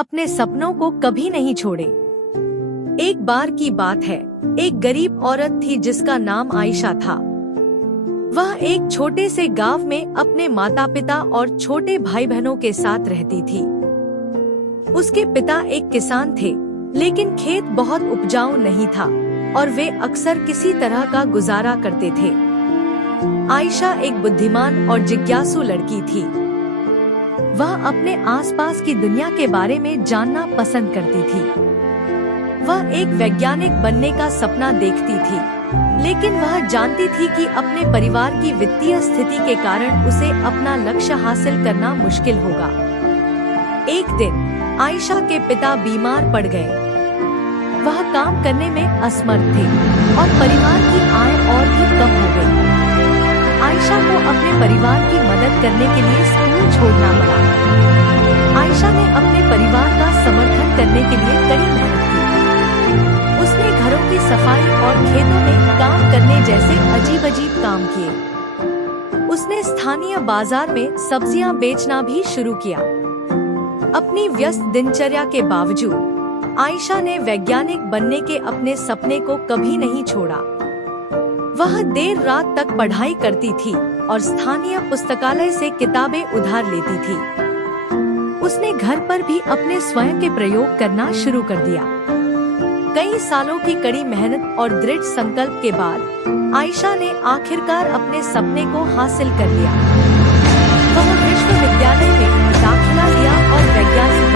अपने सपनों को कभी नहीं छोड़े। एक बार की बात है, एक गरीब औरत थी जिसका नाम आयशा था। वह एक छोटे से गांव में अपने माता पिता और छोटे भाई बहनों के साथ रहती थी। उसके पिता एक किसान थे, लेकिन खेत बहुत उपजाऊ नहीं था और वे अक्सर किसी तरह का गुजारा करते थे। आयशा एक बुद्धिमान और जिज्ञासु लड़की थी। वह अपने आसपास की दुनिया के बारे में जानना पसंद करती थी। वह एक वैज्ञानिक बनने का सपना देखती थी, लेकिन वह जानती थी कि अपने परिवार की वित्तीय स्थिति के कारण उसे अपना लक्ष्य हासिल करना मुश्किल होगा। एक दिन आयशा के पिता बीमार पड़ गए। वह काम करने में असमर्थ थे और परिवार की आय और भी कम हो गई। आयशा को अपने परिवार की मदद करने के लिए स्कूल छोड़ना पड़ा। आयशा ने अपने परिवार का समर्थन करने के लिए कड़ी मेहनत की। उसने घरों की सफाई और खेतों में काम करने जैसे अजीब-अजीब काम किए। उसने स्थानीय बाजार में सब्जियां बेचना भी शुरू किया। अपनी व्यस्त दिनचर्या के बावजूद आयशा ने वैज्ञानिक बनने के अपने सपने को कभी नहीं छोड़ा। वह देर रात तक पढ़ाई करती थी और स्थानीय पुस्तकालय से किताबें उधार लेती थी। उसने घर पर भी अपने स्वयं के प्रयोग करना शुरू कर दिया। कई सालों की कड़ी मेहनत और दृढ़ संकल्प के बाद आयशा ने आखिरकार अपने सपने को हासिल कर लिया। वह विश्वविद्यालय में दाखिला लिया और वैज्ञानिक